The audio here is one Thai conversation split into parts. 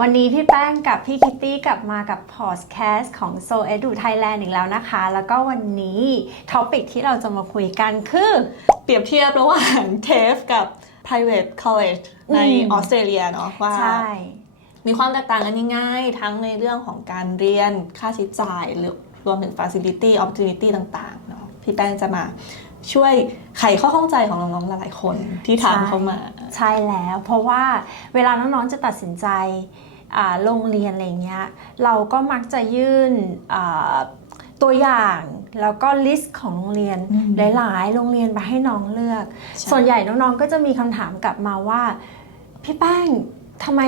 วันนี้พี่แป้งกับพี่คิตตี้กลับมากับพอดแคสต์ของ So Edu Thailand อีกแล้วนะคะ แล้วก็วันนี้ท็อปิกที่เราจะมาคุยกันคือเปรียบเทียบระหว่าง TAFE กับ private college ในอืมออสเตรเลียเนาะว่าใช่มีความแตกต่างกันยังไงทั้งในเรื่องของการเรียนค่าใช้จ่ายหรือรวมถึง facility opportunity ต่างๆเนาะพี่แป้งจะมาช่วยไขข้อข้องใจของน้องๆ หลายๆ คนที่ถามใช่เข้ามา ใช่แล้ว เพราะว่าเวลาน้องๆ จะตัดสินใจอ่า โรงเรียนอะไรเงี้ยเราก็มักจะยื่นอ่าตัวอย่างแล้วก็ลิสต์ของโรงเรียนอืมหลาย ๆ โรงเรียนไปให้น้องเลือกใช่ส่วนใหญ่น้องๆก็จะมีคำถามกลับมาว่า พี่แป้งทำไม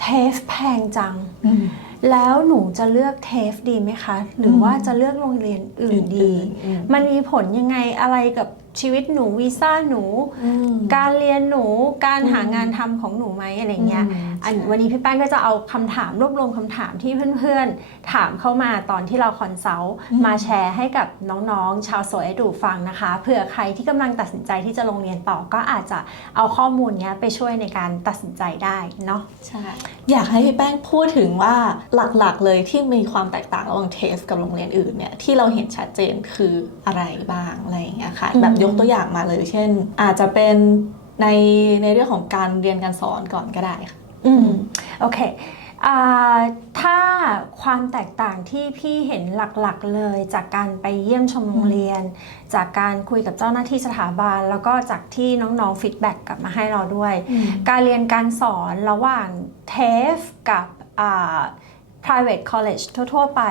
เทฟแพงจังอืมแล้วหนูจะเลือกเทฟดีไหมคะ หรือว่าจะเลือกโรงเรียนอื่นดีอื่นๆอืมมันมีผลยังไงอะไรกับ ชีวิตหนูวีซ่าหนูอืมการเรียนหนูการอืมหางานทำของหนูไหมอะไรเงี้ยอืมอันใช่วันนี้พี่แป้งก็จะเอาคำถามรวบรวมคำถามที่เพื่อนๆ ถามเข้ามาตอนที่เราคอนซัลท์มาแชร์ให้กับน้องๆ ชาวโซเอดูฟังนะคะเผื่อใครที่กำลังตัดสินใจที่จะลงเรียนต่อก็อาจจะเอาข้อมูลเนี้ยไปช่วยในการตัดสินใจได้เนาะใช่อยากให้พี่แป้งพูดถึงว่าหลักๆเลยที่มีความแตกต่างระหว่างเทสกับโรงเรียนอื่นเนี่ยที่เราเห็นชัดเจนคืออะไรบ้างอะไรอย่างเงี้ยค่ะอืมแบบยกตัวอย่างมาเลย เช่น อาจจะเป็นในในเรื่องของการเรียนการสอนก่อนก็ได้ค่ะอืมโอเคอ่าถ้าความแตกต่างที่พี่เห็นหลักๆเลยจากการไปเยี่ยมชมโรงเรียน จากการคุยกับเจ้าหน้าที่สถาบันแล้วก็จากที่น้องๆฟีดแบ็กกลับมาให้เราด้วย การเรียนการสอนระหว่าง TAFE กับอ่า private college ทั่ว ๆ ไป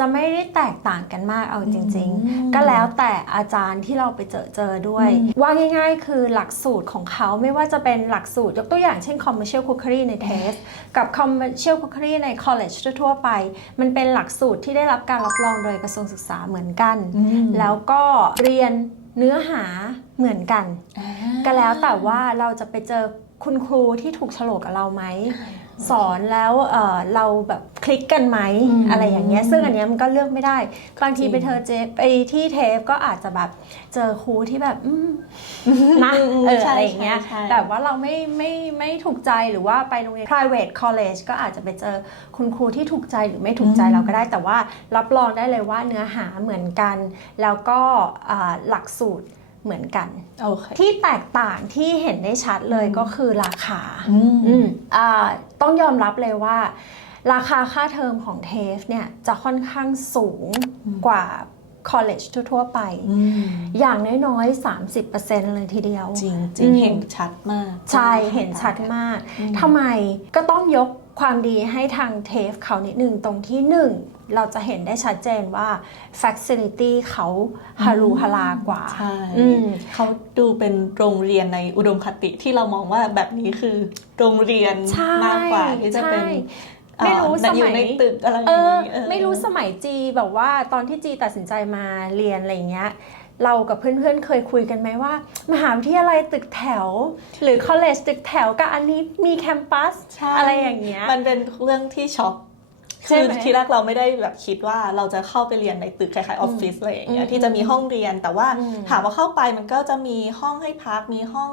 จะไม่ได้แตกต่างกันมากเอาจริงอืมๆก็แล้วแต่อาจารย์ที่เราไปเจอเจอด้วยอืมว่าง่ายๆ คือหลักสูตรของเขาไม่ว่าจะเป็นหลักสูตรยกตัวอย่างเช่น commercial cookery ใน TAFE กับ commercial cookery ใน college ทั่วๆไป มันเป็นหลักสูตรที่ได้รับการรับรองโดยกระทรวงศึกษาเหมือนกัน แล้วก็เรียนเนื้อหาเหมือนกัน ก็แล้วแต่ว่าเราจะไปเจอคุณครูที่ถูกโฉลกกับเราไหม สอนแล้วเอ่อเราแบบคลิกกันไหมอืมอะไรอย่างเงี้ยซึ่งอันเนี้ยมันก็เลือกไม่ได้ บางทีจริงไปเธอเจไปที่เทปก็อาจจะแบบเจอครูที่แบบอืมนะอืมเออใช่อะไรอย่างเงี้ยใช่ใช่แต่ว่าเราไม่ไม่ไม่ถูกใจหรือว่าไปโรงเรียน private college ก็อาจจะไปเจอคุณครูที่ถูกใจหรือไม่ถูกใจเราก็ได้ แต่ว่ารับรองได้เลยว่าเนื้อหาเหมือนกัน แล้วก็อ่าหลักสูตร เหมือนกันโอเคที่แตกต่างที่เห็นได้ชัดเลยก็คือราคาอืมอืมอ่าต้องยอมรับเลยว่า ราคาค่าเทอมของเทฟเนี่ยจะค่อนข้างสูงกว่า college ทั่ว ๆ ไปอืมอย่างน้อยๆ 30%เลยทีเดียว จริงจอืริงมเห็นชัดมาก ใช่ เห็นชัดมากอืมทำไมก็ต้องยก ความดีให้ทางเทฟเขานิดนึงตรงที่หนึ่งเราจะเห็นได้ชัดเจนว่า facility เขาฮารูฮารากว่าใช่อืมเขาดูเป็นโรงเรียนในอุดมคติที่เรามองว่าแบบนี้คือโรงเรียนใช่มากกว่าที่จะเป็นใช่ไม่รู้เอ่อสมัยอยู่ในตึกอะไรอย่างเออนี้เออไม่รู้สมัยจีแบบว่าตอนที่จีตัดสินใจมาเรียนอะไรเงี้ย เรากับเพื่อนๆ เคยคุยกันไหมว่า มหาวิทยาลัยตึกแถว หรือ college ตึกแถวกับอันนี้มีแคมปัสใช่อะไรอย่างเงี้ยมันเป็นเรื่องที่ช็อกใช่ คือไหมทีแรกเราไม่ได้แบบคิดว่าเราจะเข้าไปเรียนในตึกคล้ายๆออฟฟิศอะไรอย่างเงี้อืยมที่จะมีห้องเรียนแต่ว่าอืมถามว่าเข้าไปมันก็จะมีห้องให้พักมีห้อง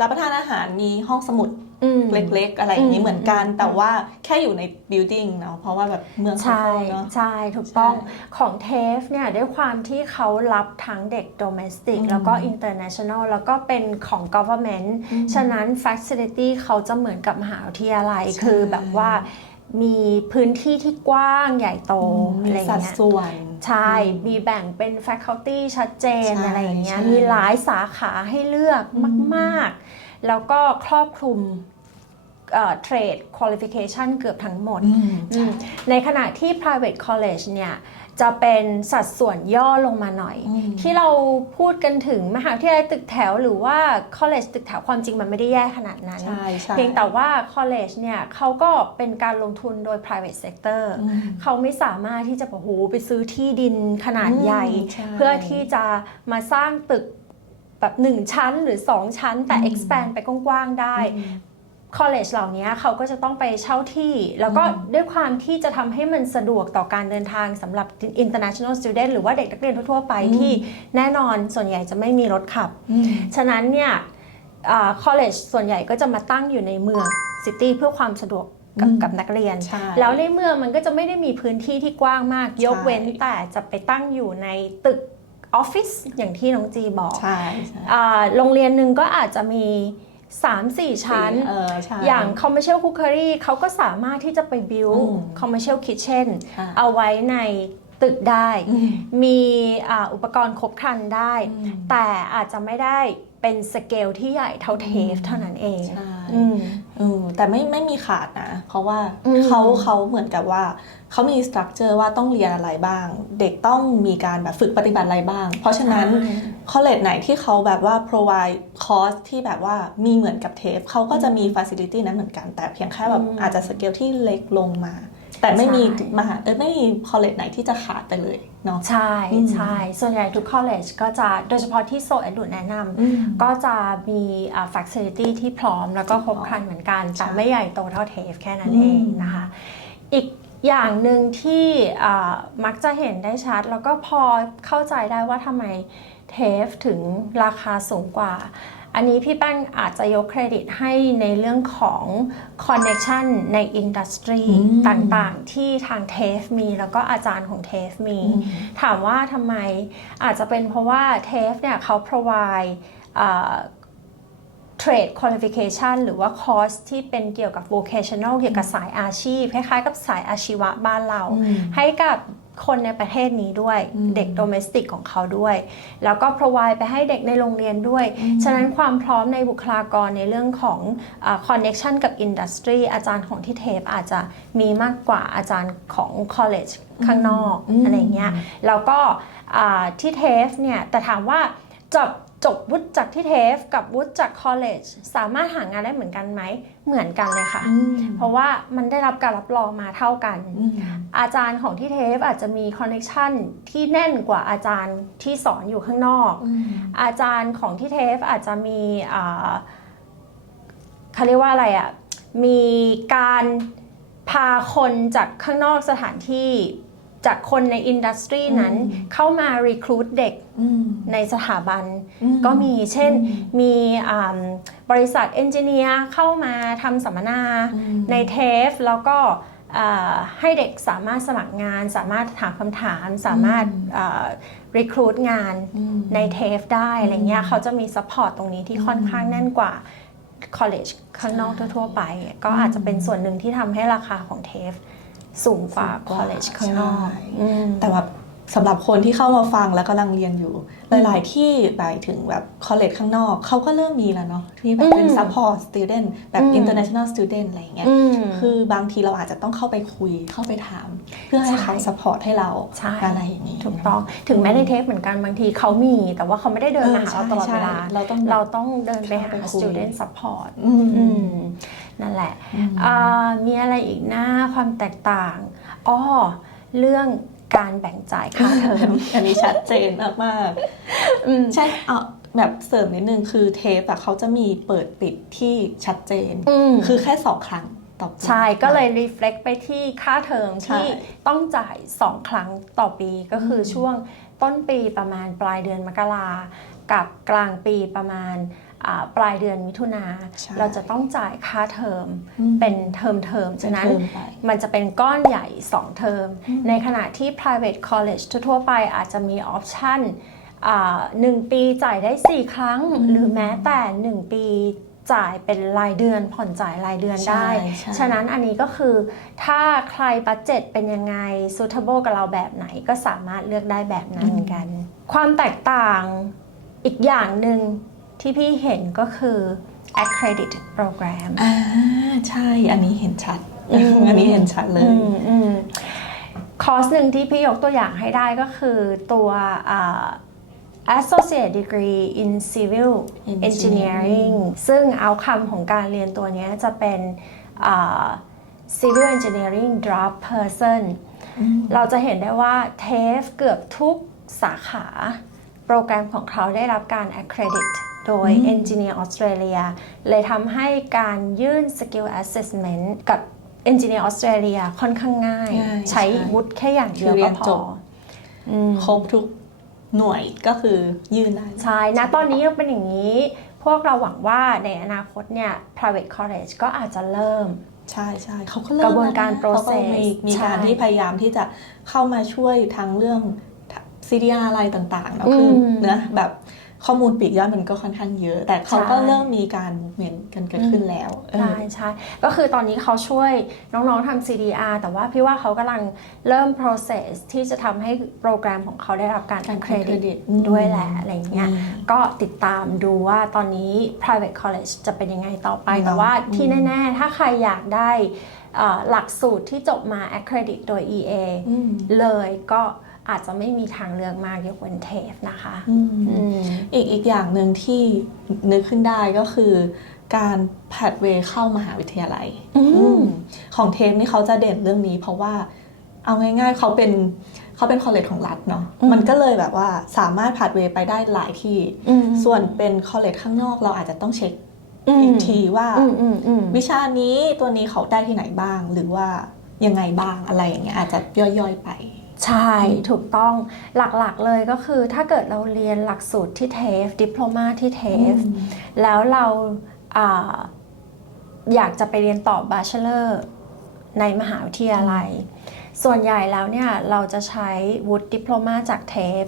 รับประทานอาหารมีห้องสมุดอืมเล็กๆ อะไรอย่างนี้อืมเหมือนกันอืมแต่ว่าแค่อยู่ใน building เนาะเพราะว่าแบบเมืองใช่เขาเนาะใช่ถูกต้องใช่ของเทฟเนี่ยด้วยความที่เขารับทั้งเด็ก domestic อืมแล้วก็ international แล้วก็เป็นของ government อืมฉะนั้น facility เขาจะเหมือนกับมหาวิทยาลัยใช่คือแบบว่า มีพื้นที่ที่กว้างใหญ่โตมีอะไรสัดเงี้ยส่วน ใช่ มีแบ่งเป็น faculty ชัดเจนใช่อะไรอย่างเงี้ยใช่มีหลายสาขาให้เลือกอืมมาก ๆ แล้วก็ครอบคลุม เอ่อ trade qualification เกือบทั้งหมดอืมอืมในขณะที่ private college เนี่ยจะเป็นสัดส่วนย่อลงมาหน่อยอืมที่เราพูดกันถึงมหาวิทยาลัยตึกแถวหรือว่า college ตึกแถวความจริงมันไม่ได้แย่ขนาดนั้นใช่ใช่เพียงแต่ว่า college เนี่ยเขาก็เป็นการลงทุนโดย private sector อืมเขาไม่สามารถที่จะบอกโอ้โหไปซื้อที่ดินขนาดอืมใหญ่ใช่เพื่อที่จะมาสร้างตึกแบบหนึ่งชั้นหรือ 2 ชั้นแต่อืม expand ไปกว้างๆได้ อืม college เหล่านี้เขาก็จะต้องไปเช่าที่ แล้วก็อืมด้วยความที่จะทำให้มันสะดวกต่อการเดินทางสำหรับ international student หรือว่าเด็กนักเรียนทั่ว ๆ ไปที่แน่นอนส่วนใหญ่จะไม่มีรถขับอืมฉะนั้นเนี่ยอ่า college ส่วนใหญ่ก็จะมาตั้งอยู่ในเมือง city เพื่อความสะดวกกับอืมกับนักเรียนใช่แล้วในเมืองมันก็จะไม่ได้มีพื้นที่ที่กว้างมาก ยกเว้นใช่แต่จะไปตั้งอยู่ในตึกออฟฟิศอย่างที่น้องจีบอกใช่ใช่อ่าโรงเรียนหนึ่งก็อาจจะมี 3-4 ชั้น เออใช่ อย่าง commercial cookery เขาก็สามารถที่จะไป build อืม commercial kitchen ค่ะ เอาไว้ใน ตึกได้อืมมีอ่าอุปกรณ์ครบครันได้อืมแต่อาจจะไม่ได้เป็นสเกลที่ใหญ่เท่าเทฟเท่านั้นเองใช่อืมอืมแต่ไม่ไม่มีขาดนะ เพราะว่าอืมเขาเขาเหมือนกับว่าเขามีสตรัคเจอร์ว่าต้องเรียนอะไรบ้าง เด็กต้องมีการแบบฝึกปฏิบัติอะไรบ้าง เพราะฉะนั้นใช่คอลเลจไหนที่เขาแบบว่า provide course ที่แบบว่ามีเหมือนกับเทปเขาก็จะมี facility นั้นเหมือนกัน แต่เพียงแค่แบบอืมอาจจะสเกลที่เล็กลงมา แต่ไม่มีใช่มหาเออไม่มีคอลเลจไหนที่จะขาดไปเลยเนาะใช่อืมใช่ส่วนใหญ่ทุก college ก็จะโดยเฉพาะที่โซแอดดูแนะนำก็จะมีอ่า facility ที่พร้อมแล้วก็ครบครันเหมือนกัน แต่ใช่ไม่ใหญ่โตเท่าเทฟแค่นั้นอืมเองนะคะ อีกอย่างหนึ่งที่อ่ามักจะเห็นได้ชัด แล้วก็พอเข้าใจได้ว่าทำไมเทฟถึงราคาสูงกว่า อันนี้พี่แป้งอาจจะยกเครดิตให้ในเรื่องของ connection ในอินดัสทรีอืมต่างๆ ที่ทางเทฟมี แล้วก็อาจารย์ของเทฟมี ถามว่าทำไมอาจจะเป็นเพราะว่าเทฟเนี่ยเขา provide เทรด qualification หรือว่าคอร์สที่เป็นเกี่ยวกับ vocational เกี่ยวกับสายอาชีพ คล้ายๆกับสายอาชีวะบ้านเราอืมให้กับ คนในประเทศนี้ด้วยอืมเด็ก domestic ของเขาด้วย แล้วก็ provide ไปให้เด็กในโรงเรียนด้วย ฉะนั้นความพร้อมในบุคลากรในเรื่องของอา connection กับ industry อาจารย์ของที่เทปอาจจะมีมากกว่าอาจารย์ของ college ข้างนอกอืมอะไรเงี้ย แล้วก็อ่าที่เทฟเนี่ย แต่ถามว่าจบ จบวุฒิจากที่เทฟกับวุฒิจาก college สามารถหางานได้เหมือนกันไหมเหมือนกันเลยค่ะอืมเพราะว่ามันได้รับการรับรองมาเท่ากันอืมอาจารย์ของที่เทฟอาจจะมีคอนเน c t ชันที่แน่นกว่าอาจารย์ที่สอนอยู่ข้างนอกอืมอาจารย์ของที่เทฟอาจจะมีอ่าเขาเรียกว่าอะไรอะ่ะมีการพาคนจากข้างนอกสถานที่ จากคนในอินดัสทรีนั้นอืมเข้ามารีค u i t เด็กอืมในสถาบันอืมก็มีเช่นอืมมีอ่าบริษัทเอนจิเนียร์เข้ามาทำสัมมนาอืมในเทฟ แล้วก็อ่าให้เด็กสามารถสมัครงาน สามารถถามคำถาม สามารถรีค u i t งานอืมในเทฟได้อะไรเงี้ยเขาจะมีซัพพอร์ตตรงนี้ที่ค่อนข้างแน่นกว่า college ข้างนอกทั่วๆไป ก็อาจจะเป็นส่วนหนึ่งที่ทำให้ราคาของเทฟ สูงกว่าสูงกว่า college ข้างนอกใช่อืมแต่ว่าสำหรับคนที่เข้ามาฟังแล้วกำลังเรียนอยู่ หลาย ๆ ที่ไปถึงแบบคอลเลจข้างนอกเขาก็เริ่มมีแล้วเนาะที่แบบเป็นอืม support student แบบอืม international student อะไรอย่างเงี้ยอืมคือบางทีเราอาจจะต้องเข้าไปคุยเข้าไปถาม เพื่อให้เขาใช่ support ให้เราใช่อะไรอย่างนี้ถูกต้องถึงแม้ในเทปเหมือนกันบางทีเขามี แต่ว่าเขาไม่ได้เดินมาหาเราตลอดเวลาใช่เราต้องเราต้องเดินไปหาเข้าไปคุย student support อืมอืม นั่นแหละอืมอ่ามีอะไรอีกนะความแตกต่างอ๋อเรื่องการแบ่งจ่ายค่าเทอมอันนี้ชัดเจนมากอืมๆใช่เอาแบบเสริมนิดนึงคือเทปอะเขาจะมีเปิดปิดที่ชัดเจนอืมคือแค่สองครั้งต่อปีใช่ ก็เลย reflect ไปที่ค่าเทอมใช่ที่ต้องจ่าย2ครั้งต่อปีก็คืออช่วงต้นปีประมาณปลายเดือนมกรากับกลางปีประมาณอ่า ปลายเดือนมิถุนาใช่เราจะต้องจ่ายค่าเทอมอืมเป็นเทอมเทอมฉะนั้นเป็นเทอมไปมันจะเป็นก้อนใหญ่ 2 เทอม ในขณะที่ private college ทั่วๆไปอาจจะมีออปชันหนึ่งปีจ่ายได้ 4 ครั้ง หรือแม้แต่ 1 ปีจ่ายเป็นรายเดือนผ่อนจ่ายรายเดือนได้ใช่ใช่ฉะนั้นอันนี้ก็คือถ้าใครบัตเจ็ตเป็นยังไง suitable กับเราแบบไหนก็สามารถเลือกได้แบบนั้นเหมือนกัน ความแตกต่างอีกอย่างหนึ่ง ที่พี่เห็นก็คือ accredit program อ่าใช่ อันนี้เห็นชัดอืมอันนี้เห็นชัดเลยอืมอืมคอร์สหนึ่งที่พี่ยกตัวอย่างให้ได้ก็คือตัวอ่า Associate Degree in Civil Engineering Engineering ซึ่งเอาคำของการเรียนตัวเนี้ยจะเป็นอ่า Civil Engineering Draft Person เราจะเห็นได้ว่าเทฟเกือบทุกสาขา โปรแกรมของเขาได้รับการ accredit โดย Engineer Australia เลยทำให้การยื่น Skill Assessment กับ Engineer Australia ค่อนข้างง่ายง่ายใช้ใช่วุฒิแค่อย่างเดียวคือเรีก็ยนพจอบอืมครบทุกหน่วยก็คือยื่นได้ใช่นะตอนนี้ยังเป็นอย่างนี้ พวกเราหวังว่าในอนาคตเนี่ย private college ก็อาจจะเริ่มใช่ใช่เขาก็เริ่มกระบวนการแล้นะเขาก็ process มีมีการใช่ที่พยายามที่จะเข้ามาช่วยทั้งเรื่อง CDR อะไรต่างๆเนอะคืออมเนะแบบ ข้อมูลปลีกย่อยมันก็ค่อนข้างเยอะ แต่เขาก็ใช่เริ่มมีการเหมือนกันเกิดขึ้นแล้วเออใช่ใช่ก็คือตอนนี้เขาช่วยน้องๆทำ CDR แต่ว่าพี่ว่าเขากำลังเริ่ม process ที่จะทำให้โปรแกรมของเขาได้รับการการเครดิต credit อืมด้วยแหละอะไรเงี้ยอืมก็ติดตามดูว่าตอนนี้ private college จะเป็นยังไงต่อไปเนอะแต่ว่าที่อืมแน่ ๆ ถ้าใครอยากได้เอ่อหลักสูตรที่จบมา accredit โดย EA อืมเลยก็ อาจจะไม่มีทางเลือกมากยกเว้นเทฟนะคะอืมอืมอีกอีกอย่างหนึ่งที่นึกขึ้นได้ก็คือการแพดเวย์เข้ามหาวิทยาลัยอืมอืมของเทปนี่เขาจะเด่นเรื่องนี้ เพราะว่าเอาง่ายๆเขาเป็นเขาเป็นคอลเลจของรัฐเนาะอืมมันก็เลยแบบว่าสามารถแพดเวย์ไปได้หลายที่อืมส่วนเป็นคอลเลจข้างนอกเราอาจจะต้องเช็คอืมอีกทีว่าอืมอืมอืมวิชานี้ตัวนี้เขาได้ที่ไหนบ้าง หรือว่ายังไงบ้างอะไรอย่างเงี้ยอาจจะย่อยๆไป ใช่ถูกต้องหลักๆเลยก็คือถ้าเกิดเราเรียนหลักสูตรที่เทฟดิปโลมาที่เทฟแล้วเราอ่าอยากจะไปเรียนต่อบาชเลอร์ในมหาวิทยาลัย ส่วนใหญ่แล้วเนี่ยเราจะใช้วุฒิดิปโลมาจากเทฟ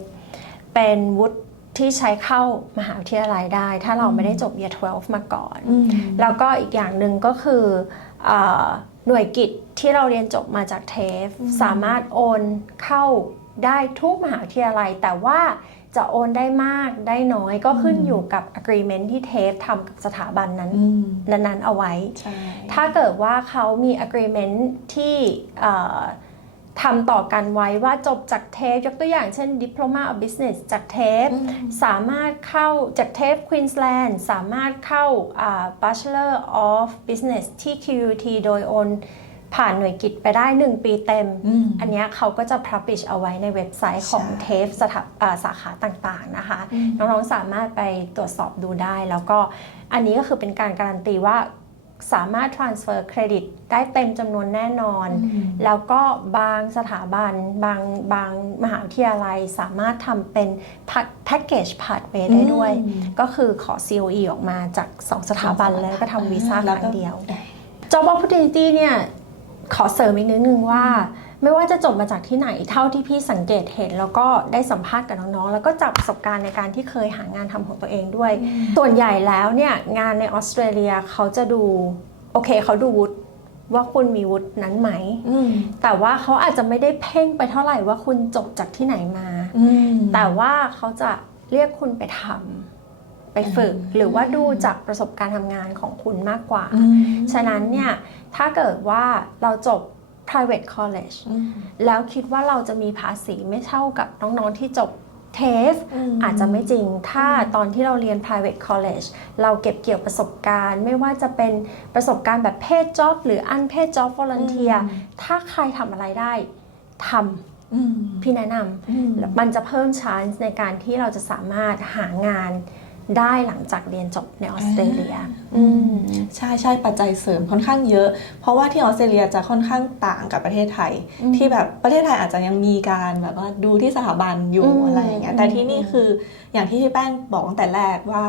เป็นวุฒิที่ใช้เข้ามหาวิทยาลัยได้ ถ้าเราไม่ได้จบ year 12 มาก่อนอืมแล้วก็อีกอย่างหนึ่งก็คือเออ หน่วยกิจที่เราเรียนจบมาจากเทฟ สามารถโอนเข้าได้ทุกมหาวิทยาลัย แต่ว่าจะโอนได้มากได้น้อยก็ขึ้นอยู่กับ agreement ที่เทฟทำกับสถาบันนั้นอืมนั้นๆเอาไว้ใช่ถ้าเกิดว่าเขามี agreement ที่เอ่อ ทำต่อกันไว้ว่าจบจากเทฟยกตัวอย่างเช่น Diploma of Business จากเทฟอืมสามารถเข้าจากเทปควีนสแลนด์สามารถเข้าอ่า Bachelor of Business ที่ QUT โดยโอนผ่านหน่วยกิจไปได้ 1 ปีเต็มอืมอันเนี้ยเขาก็จะ publish เอาไว้ในเว็บไซต์ของใช่เทฟสถาอ่าสาขาต่างๆนะคะอืมน้องๆสามารถไปตรวจสอบดูได้ แล้วก็อันนี้ก็คือเป็นการการันตีว่า สามารถ transfer credit ได้เต็มจำนวนแน่นอนอืมแล้วก็บางสถาบันบางบางมหาวิทยาลัยสามารถทำเป็นแพ็กเกจพา t เวได้ด้วยอืมก็คือขอ COE ออกมาจาก 2 สถาบันแล้วก็ทำวีซ่าคแล้วรั้ก็งเดียว Job Opportunity เนี่ย ขอเสริมอีกนิดนึงว่า ไม่ว่าจะจบมาจากที่ไหนเท่าที่พี่สังเกตเห็น แล้วก็ได้สัมภาษณ์กับน้องๆ แล้วก็จากประสบการณ์ในการที่เคยหางานทำของตัวเองด้วย ส่วนใหญ่แล้วเนี่ยงานในออสเตรเลียเขาจะดูโอเคเขาดูวุฒิว่าคุณมีวุฒินั้นไหมอืมแต่ว่าเขาอาจจะไม่ได้เพ่งไปเท่าไหร่ว่าคุณจบจากที่ไหนมาอืมแต่ว่าเขาจะเรียกคุณไปทำไปฝึกอืมหรือว่าดูจากประสบการณ์ทำงานของคุณมากกว่าอืมฉะนั้นเนี่ยถ้าเกิดว่าเราจบ private college อืมแล้วคิดว่าเราจะมีภาษีไม่เท่ากับน้อง ๆ ที่จบเทฟอืมอาจจะไม่จริง ถ้าตอนที่เราเรียน private college เราเก็บเกี่ยวประสบการณ์ ไม่ว่าจะเป็นประสบการณ์แบบเพศ job หรือ unpaid job volunteer อืมถ้าใครทำอะไรได้ทำอืมพี่แนะนอืมำมันจะเพิ่ม chance ในการที่เราจะสามารถหางาน ได้หลังจากเรียนจบในออสเตรเลียอืมใช่ใช่ปัจจัยเสริมค่อนข้างเยอะ เพราะว่าที่ออสเตรเลียจะค่อนข้างต่างกับประเทศไทยอืมที่แบบประเทศไทยอาจจะยังมีการแบบว่าดูที่สถาบันอยู่อืมอะไรอย่างเงี้ยอืมแต่ที่นี่คืออย่างที่พี่แป้งบอกตั้งแต่แรกว่า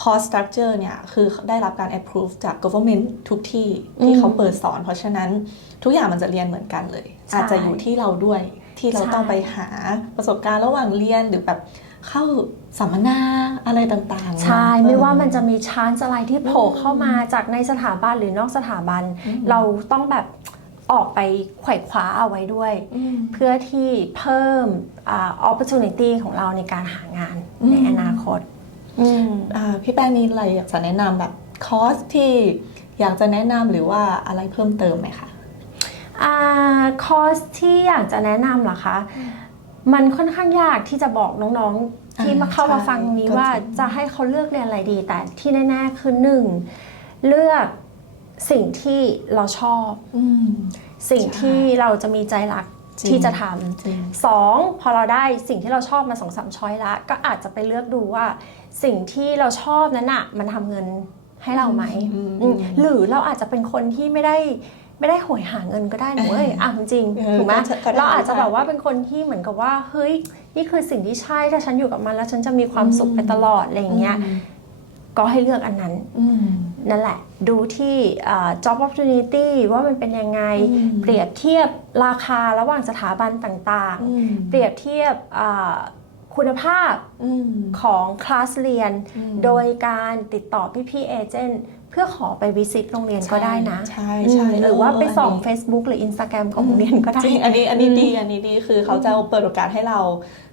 course structure เนี่ยคือได้รับการ approve จาก government ทุกที่ที่เขาเปิดสอน เพราะฉะนั้นทุกอย่างมันจะเรียนเหมือนกันเลยใช่อาจจะอยู่ที่เราด้วยที่เราใช่ต้องไปหาประสบการณ์ระหว่างเรียนหรือแบบ เข้าสัมมนาอะไรต่างๆ ใช่เนอะไม่ว่าเออมันจะมีชานอะไรที่โผล่เข้ามาจากในสถาบันหรือนอกสถาบันอืมเราต้องแบบออกไปไขว่คว้าเอาไว้ด้วยอืมเพื่อที่เพิ่มอ่า opportunity ของเราในการหางานอืมในอนาคตอืมอ่าพี่แป้งมีอะไรอยากจะแนะนำแบบคอร์สที่อยากจะแนะนำหรือว่าอะไรเพิ่มเติมไหมคะอ่าคอร์สที่อยากจะแนะนำเหรอคะ มันค่อนข้างยากที่จะบอกน้องๆ ที่อ่ามาเข้ามาใช่ฟังนี้ก็ว่าจริงจะให้เขาเลือกเรียนอะไรดี แต่ที่แน่ๆคือหนึ่งเลือกสิ่งที่เราชอบอืมสิ่งใช่ที่เราจะมีใจรักจริงที่จะทจริงำสองพอเราได้สิ่งที่เราชอบมาสองสามช้อยละก็อาจจะไปเลือกดูว่า สิ่งที่เราชอบนั้นอะมันทำเงินให้เราไหมอืมอืมหรือเราอาจจะเป็นคนที่ไม่ได้ ไม่ได้โหยหาเงินก็ได้นะเว้ยอะจริงๆเออถูกไหมก็ก็ได้เราอาจจะใช่แบบว่าเป็นคนที่เหมือนกับว่าเฮ้ยนี่คือสิ่งที่ใช่ถ้าฉันอยู่กับมันแล้วฉันจะมีความสุขไปตลอดอะไรอย่างเงี้ยก็ให้เลือกอันนั้นอืมนั่นแหละ ดูที่อ่า job opportunity ว่ามันเป็นยังไงอืมเปรียบเทียบราคาระหว่างสถาบันต่างอืมๆเปรียบเทียบอ่าคุณภาพอืมของคลาสเรียนอืมโดยการติดต่อพี่ๆเอเจนต์เพื่อขอไปวิสิตโรงเรียนก็ได้นะ ใช่ใช่อืมหรือว่าไปส่องเนนี้ Facebook หรือ Instagram ของโรงเรียนก็ได้จริงอันนี้อันนี้อืมดีอันนี้ดีคือเขาจะเปิดโอกาสให้เรา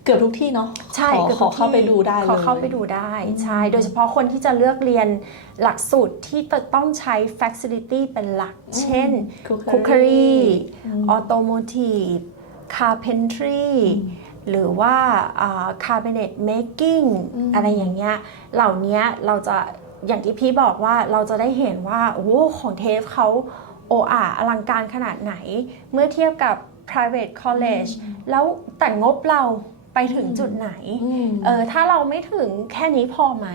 เกือบทุกที่เนาะใช่ขอกือบขอทุกเข้าไปที่ดูได้เลยขอเข้าไปดูได้ใช่โดยเฉพาะคนที่จะเลือกเรียนหลักสูตรที่จะต้องใช้ facility เป็นหลัก เช่น Cookery cookery อืม automotive carpentry หรือว่าอ่า cabinet making อืมอะไรอย่างเงี้ยเหล่านี้เราจะ อย่างที่พี่บอกว่าเราจะได้เห็นว่าโอ้โหของเทฟเขาโออาอลังการขนาดไหน เมื่อเทียบกับ private college แล้วแต่งบเราไปถึงจุดไหนอืมเออถ้าเราไม่ถึงแค่นี้พอไหม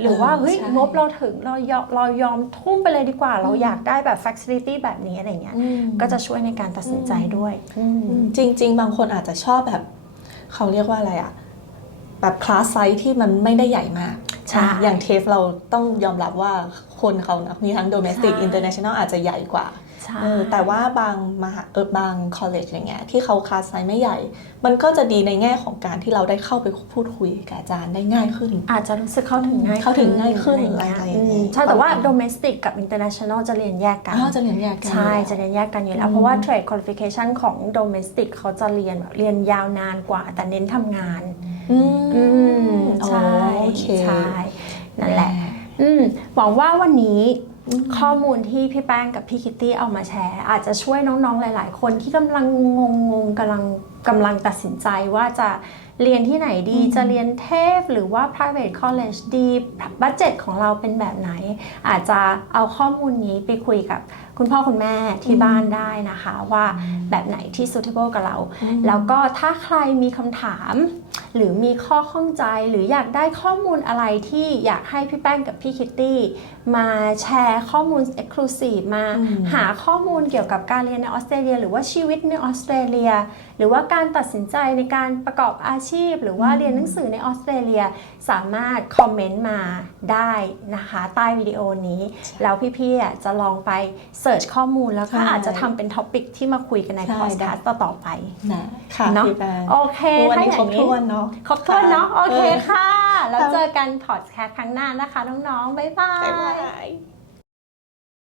หรือว่าเออเฮ้ยใช่งบเราถึงเรายอมเรายอมทุ่มไปเลยดีกว่า เราอยากได้แบบ facility แบบนี้อะไรเงี้ยอืมก็จะช่วยในการตัดสินใจด้วยอืมอืมจริง ๆ บางคนอาจจะชอบแบบ เขาเรียกว่าอะไรอะแบบคลาสไซส์ที่มันไม่ได้ใหญ่มากใช่ อะอย่างเทฟเราต้องยอมรับว่าคนเขานะมีทั้ง domestic ใช่ international อาจจะใหญ่กว่าใช่เออแต่ว่าบางมหาเออบาง college อย่างเงี้ยที่เขาคลาสไซส์ไม่ใหญ่ มันก็จะดีในแง่ของการที่เราได้เข้าไปพูดคุยกับอาจารย์ได้ง่ายขึ้น อาจจะรู้สึกเข้าถึงง่ายเข้าถึงง่ายขึ้นอะไรเงี้ยอะไรอย่างงี้อืมใช่แต่ว่าประมาณ domestic กับ international จะเรียนแยกกันอ้าวจะเรียนแยกกันใช่จะเรียนแยกกันอยู่แล้วเพราะว่า trade qualification ของ domestic เขาจะเรียนแบบเรียนยาวนานกว่า แต่เน้นทำงานอืมอืมใช่โอเค ใช่นั่นแหละ อืมหวังว่าวันนี้อืมข้อมูลที่พี่แป้งกับพี่คิตตี้เอามาแชร์ อาจจะช่วยน้องๆหลาย ๆ คนที่กำลังงงๆกำลังกำลังตัดสินใจว่าจะเรียนที่ไหนดีจะเรียนเทพหรือว่า private college ดีบัตเจ็ตของเราเป็นแบบไหน อาจจะเอาข้อมูลนี้ไปคุยกับคุณพ่อคุณแม่ที่บ้านได้นะคะ ว่าแบบไหนที่ suitable กับเรา แล้วก็ถ้าใครมีคำถาม หรือมีข้อข้องใจหรืออยากได้ข้อมูลอะไรที่อยากให้พี่แป้งกับพี่คิตตี้มาแชร์ข้อมูล Exclusive มาอืมหาข้อมูลเกี่ยวกับการเรียนในออสเตรเลีย หรือว่าชีวิตในออสเตรเลีย หรือว่าการตัดสินใจในการประกอบอาชีพ หรือว่าเรียนหนังสือในออสเตรเลีย สามารถคอมเมนต์มาได้นะคะใต้วิดีโอนี้ แล้วพี่ๆอะจะลองไปเสิร์ชข้อมูลแล้วก็ใช่อาจจะทำเป็นท็อปิกที่มาคุยกันในใช่พอดแคสต์ต่อๆไปนะค่ะเนาะพี่แป้งโอเควันถ้านี้อครย่าบงนี้ถ้วนเนาะครบถ้วนเนาะโอเคเออค่ะ แล้วค่ะเจอกันพอดแคสต์ครั้งหน้านะคะ น้องๆ บ๊ายบาบ๊ายบายย